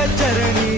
கச்சரணி